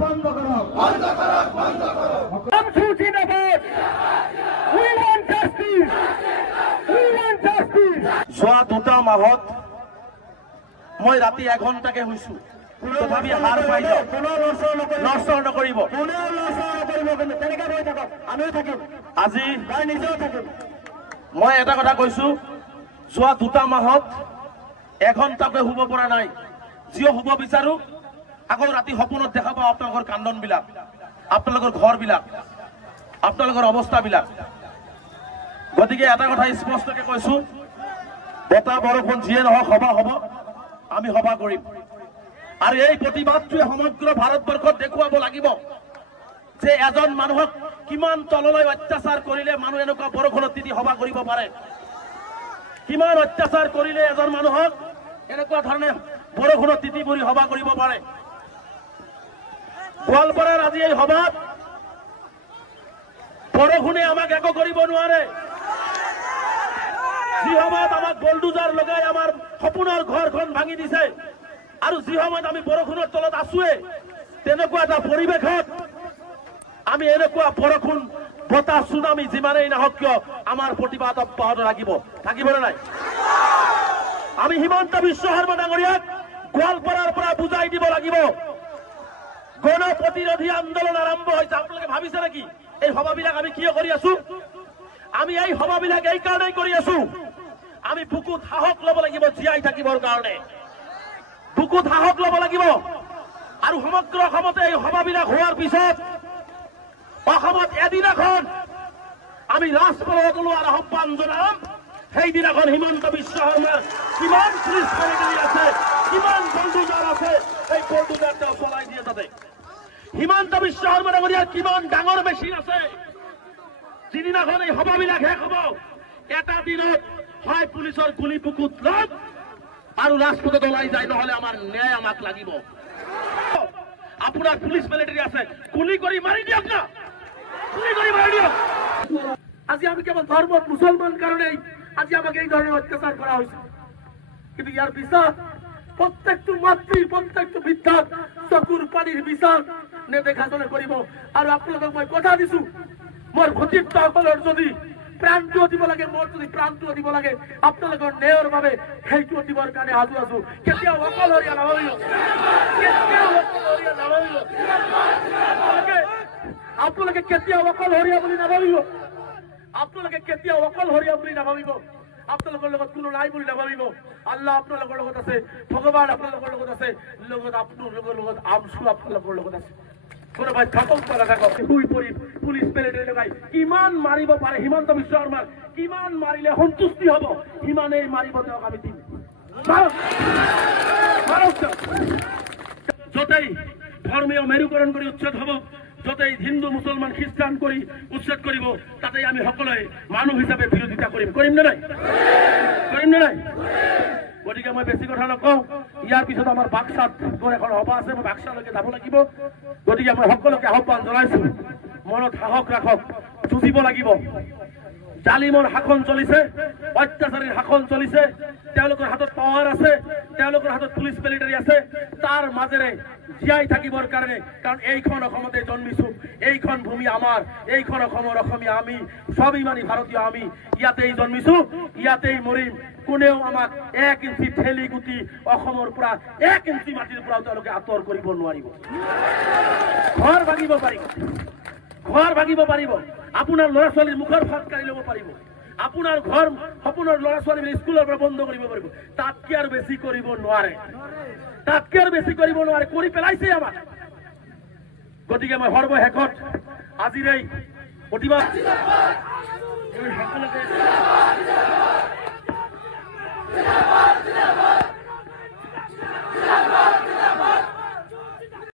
বন্ধ কৰক যোৱা 2টা মাহত মই ৰাতি 1 ঘণ্টাকে শুইছো তথাপি হাৰ পাই যাওঁ লৰচৰ নকৰিব আজি মই এটা কথা কৈছো যোৱা 2টা মাহত 1 ঘণ্টাকে শুব পৰা নাই যিও শুব বিচাৰো আকৌ ৰাতি সপোনত দেখা পাওঁ আপোনালোকৰ কান্দনবিলাক আপোনালোকৰ ঘৰবিলাক আপোনালোকৰ অৱস্থাবিলাক গতিকে এটা কথা স্পষ্টকৈ কৈছো বতাহ বৰষুণ যিয়ে নহওক সভা হ'ব আমি সভা কৰিম আৰু এই প্ৰতিবাদটোৱে সমগ্ৰ ভাৰতবৰ্ষত দেখুৱাব লাগিব যে এজন মানুহক কিমান তললৈ অত্যাচাৰ কৰিলে মানুহ এনেকুৱা বৰষুণত তিতি সভা কৰিব পাৰে কিমান অত্যাচাৰ কৰিলে এজন মানুহক এনেকুৱা ধৰণে বৰষুণত তিতি পৰি সভা কৰিব পাৰে গোৱালপাৰাৰ আজি এই সভাত বৰষুণে আমাক একো কৰিব নোৱাৰে যি সময়ত আমাক বলডুজাৰ লগাই আমাৰ সপোনৰ ঘৰখন ভাঙি দিছে আৰু যি সময়ত আমি বৰষুণৰ তলত আছোৱে তেনেকুৱা এটা পৰিৱেশত আমি এনেকুৱা বৰষুণ বতাহ চুনামি যিমানেই নাহক কিয় আমাৰ প্ৰতিবাদ অব্যাহত থাকিবনে নাই আমি হিমন্ত বিশ্ব শৰ্মা ডাঙৰীয়াক গোৱালপাৰাৰ পৰা বুজাই দিব লাগিব গণ প্ৰতিৰোধী আন্দোলন আৰম্ভ হৈছে আপোনালোকে ভাবিছে নেকি এই সভাবিলাক আমি কিয় কৰি আছো আমি এই সভাবিলাক এই কাৰণেই কৰি আছো আমি বুকুত সাহস ল'ব লাগিব জীয়াই থাকিবৰ কাৰণে বুকুত সাহস ল'ব লাগিব আৰু সমগ্ৰ অসমতে এই সভাবিলাক হোৱাৰ পিছত অসমত এদিনাখন আমি ৰাজপথত ওলোৱাৰ আহ্বান জনাম সেইদিনাখন হিমন্ত বিশ্ব শৰ্মাৰ কিমান পুলিচ বাহিনী আছে কিমান বলডুজাৰ আছে এই বলডুজাৰ তেওঁ চলাই দিয়ে তাতে হিমন্ত বিশ্ব শৰ্মা ডাঙৰীয়াৰ কিমান ডাঙৰ মেচিন আছে যিদিনাখন এই সভাবিলাক শেষ হ'ব এটা দিনত হয় পুলিচৰ গুলি বুকুত লগ আৰু ৰাজপথত ওলাই যায় নহলে আমাৰ ন্যায় আমাক লাগিব আপোনাৰ পুলিচ মিলিটাৰী আছে গুলি কৰি মাৰি দিয়ক না গুলি কৰি মাৰি দিয়ক আজি আমি কেৱল ধৰ্মত মুছলমান কাৰণেই আজি আমাক এই ধৰণৰ অত্যাচাৰ কৰা হৈছে কিন্তু ইয়াৰ পিছত প্ৰত্যেকটো মাতৃ প্ৰত্যেকটো বৃদ্ধাক চকুৰ পানীৰ বিচাৰ নেদেখাজনে কৰিব আৰু আপোনালোকক মই কথা দিছো মোৰ ভতিজাসকলৰ যদি প্ৰাণটো দিব লাগে মোৰ যদি প্ৰাণটো দিব লাগে আপোনালোকৰ ন্যায়ৰ বাবে সেইটো দিবৰ কাৰণে সাজু আছো কেতিয়াও অকলশৰীয়া নাভাবিব আপোনালোকে কেতিয়াও অকলশৰীয়া বুলি নাভাবিব আপোনালোকে কেতিয়াও অকলশৰীয়া বুলি নাভাবিব আপোনালোকৰ লগত কোনো নাই বুলি নাভাবিব আল্লাহ আপোনালোকৰ লগত আছে ভগৱান আপোনালোকৰ লগত আছে লগত আপোনালোকৰ লগত আমছু আপোনালোকৰ লগত আছে কোনোবাই থাকক বা নাথাকক শুই পৰি পুলিচ মিলিটাৰী লগাই কিমান মাৰিব পাৰে হিমন্ত বিশ্ব শৰ্মাক কিমান মাৰিলে সন্তুষ্টি হ'ব সিমানেই মাৰিব তেওঁক আমি দিম য'তেই ধৰ্মীয় মেৰুকৰণ কৰি উচ্ছেদ হ'ব য'তেই হিন্দু মুছলমান খ্ৰীষ্টান কৰি উচ্ছেদ কৰিব তাতেই আমি সকলোৱে মানুহ হিচাপে বিৰোধিতা কৰিম নে নাই গতিকে মই বেছি কথা নকওঁ ইয়াৰ পিছত আমাৰ বাক্সাত মোৰ এখন সভা আছে মই বাক্সালৈকে যাব লাগিব গতিকে মই সকলোকে আহ্বান জনাইছো মনত সাহস ৰাখক যুঁজিব লাগিব জালিমৰ শাসন চলিছে অত্যাচাৰীৰ শাসন চলিছে তেওঁলোকৰ হাতত পাৱাৰ আছে তেওঁলোকৰ হাতত পুলিচ মিলিটাৰী আছে তাৰ মাজেৰে জীয়াই থাকিবৰ কাৰণে কাৰণ এইখন অসমতে জন্মিছো এইখন ভূমি আমাৰ এইখন অসমৰ অসমীয়া আমি স্বাভিমানী ভাৰতীয় আমি ইয়াতেই জন্মিছো ইয়াতেই মৰিম কোনেও আমাক 1 ইঞ্চি ঠেলি গুটি অসমৰ পৰা 1 ইঞ্চি মাটিৰ পৰা তেওঁলোকে আঁতৰ কৰিব নোৱাৰিব ঘৰ ভাঙিব পাৰিব আপোনাৰ ল'ৰা ছোৱালীৰ মুখৰ ভাত কাঢ়ি ল'ব পাৰিব আপোনাৰ ঘৰ সপোনৰ ল'ৰা ছোৱালী স্কুলৰ পৰা বন্ধ কৰিব পাৰিব তাতকে আৰু বেছি কৰিব নোৱাৰে কৰি পেলাইছে আমাক গতিকে মই সৰ্বশেষত আজিৰ এই প্ৰতিবাদ